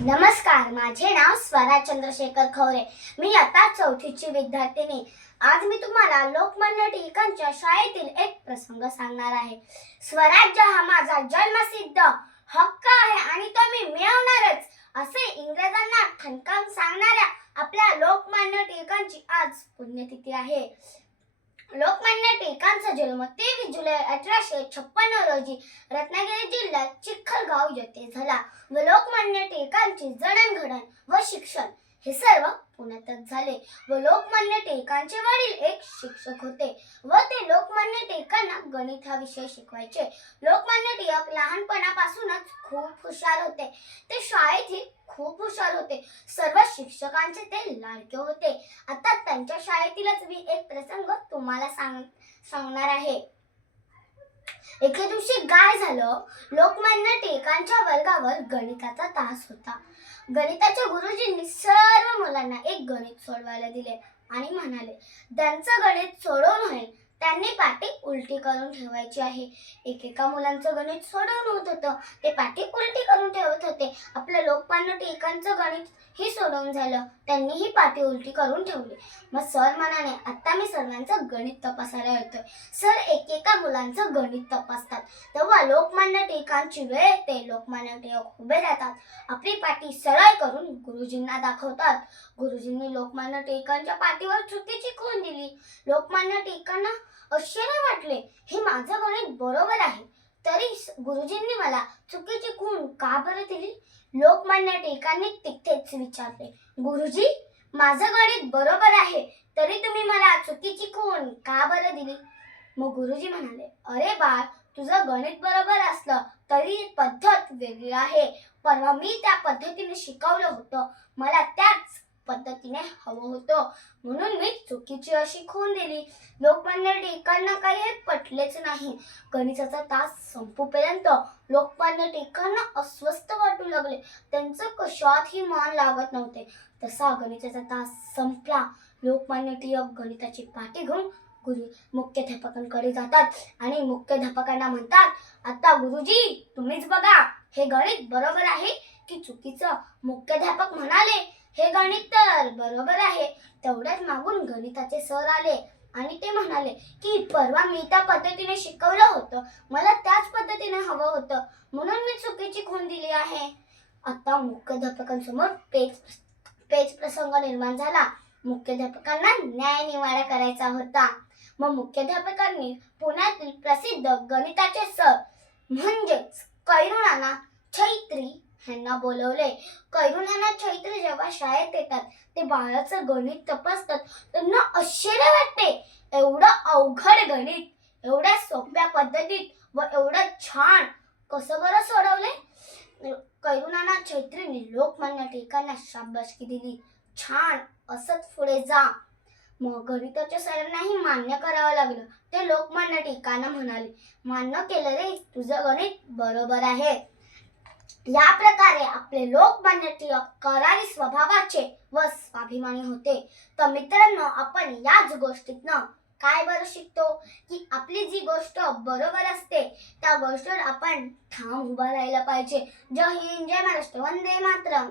नमस्कार, माझे नाव स्वरा चंद्रशेखर खवरे. मी आता चौथीची विद्यार्थिनी. आज मी तुम्हाला लोकमान्य टिळकांच्या शाळेतील एक प्रसंग सांगणार आहे. स्वराज्य हा माझा जन्मसिद्ध हक्क आहे आणि तो मी मिळवणारच, असे इंग्रजांना ठणकावून सांगणाऱ्या आपल्या लोकमान्य टिळकांची आज पुण्यतिथी आहे. लोकमान्य टिळकांचा जन्म 23 जुलै 1856 रोजी रत्नागिरी जिल्ह्यात चिखलगाव येथे झाला व लोकमान्य टिळकांची जडणघडण व शिक्षण हे सर्व पुण्यातच झाले व लोकमान्य टिळकांचे वडील एक शिक्षक होते व ते लोकमान्य टिळकांना गणित हा विषय शिकवायचे. लोकमान्य टिळक लहानपणापासूनच खूप हुशार होते. ते शाळेतही खूप हुशार होते. सर्व शिक्षकांचे ते लाडके होते. आता त्यांच्या शाळेतीलच मी एक प्रसंग तुम्हाला सांगणार आहे. एके दिवशी काय झालं, लोकमान्य टिळकांच्या वर्गावर गणिताचा तास होता. गणिताच्या गुरुजींनी सर्व मुलांना एक गणित सोडवायला दिले आणि म्हणाले, त्यांचं गणित सोडवून होईल, त्यांनी पाटी उलटी करून ठेवायची आहे. एकेका मुलांचं गणित सोडवून होत होतं, ते पाटी उलटी करून ठेवत होते. आपल्या लोकमान्य टिळकांचं गणित ही सोडवून झालं, त्यांनी ही पाटी उलटी करून ठेवली. मग सर म्हणाले, आता मी सर्वांचं गणित तपासायला येतोय. सर एकेका मुलांचं गणित तपासतात. तेव्हा लोकमान्य टिळकांची वेळ येते. लोकमान्य टिळक उभे राहतात, आपली पाटी सरळ करून गुरुजींना दाखवतात. गुरुजींनी लोकमान्य टिळकांच्या पाटीवर चुकीची खूण दिली. लोकमान्य टिळकांना आश्चर्य वाटले, हे माझं गणित बरोबर आहे, तरी गुरुजींनी मला चुकीची खूण का बरं दिली? लोकमान्य टिळकांनी तिथेच विचारले, गुरुजी, माझं गणित बरोबर आहे, तरी तुम्ही मला चुकीची खूण का बरं दिली? मग गुरुजी म्हणाले, अरे बाळ, तुझं गणित बरोबर असलं तरी पद्धत वेगळी आहे. परवा मी त्या पद्धतीने शिकवलं होतं, मला त्याच पद्धतीने हवं होतं, म्हणून मी चुकीची अशी खूण दिली. लोकमान्य टिळकांना काही हे पटलेच नाही. गणिताचा तास संपूपर्यंत लोकमान्य टिळकांना अस्वस्थ वाटू लागले. त्यांचं कशातही मन लागत नव्हते. तसा गणिताचा तास संपला. लोकमान्य टिळक गणिताची पाटी घेऊन मुख्याध्यापकांकडे जातात आणि मुख्याध्यापकांना म्हणतात, आता गुरुजी, तुम्हीच बघा, हे गणित बरोबर आहे की चुकीचं? मुख्याध्यापक म्हणाले, हे गणित तर बरोबर आहे. तेवढ्याच मागून गणिताचे सर आले आणि ते म्हणाले की परवा मी त्या पद्धतीने शिकवलं होतं, मला त्याच पद्धतीने हवं होतं, म्हणून मी चुकीची खूण दिली आहे. आता मुख्याध्यापकांसमोर पेच प्रसंग निर्माण झाला. मुख्याध्यापकांना न्यायनिवाडा करायचा होता. मग मुख्याध्यापकांनी पुण्यातील प्रसिद्ध गणिताचे सर म्हणजेच कैरूनाना छैत्री यांना बोलवले. कैरूनाना छैत्री जेव्हा शाळेत येतात, ते बाळाचं गणित तपासतात. त्यांना आश्चर्य वाटते, एवढं अवघड गणित एवढ्या सोप्या पद्धतीत व एवढं छान कसं बरं सोडवले? कैरूनाना छैत्रीने लोकमान्य टिळकांना शाबासकी दिली, छान, असंच पुढे जा. मग गणिताच्या सरांनाही मान्य करावं लागलं. ते लोकमान्य टिळकांना म्हणाले, मान्य केलं रे, तुझं गणित बरोबर आहे. या प्रकारे आपले लोकमान्य टिळक करारी स्वभावाचे व स्वाभिमानी होते. तर मित्रांनो, आपण याच गोष्टीतनं काय बरं शिकतो की आपली जी गोष्ट बरोबर असते त्या गोष्टीवर आपण ठाम उभा राहायला पाहिजे. जय हिंद, जय महाराष्ट्र, वंदे मातरम.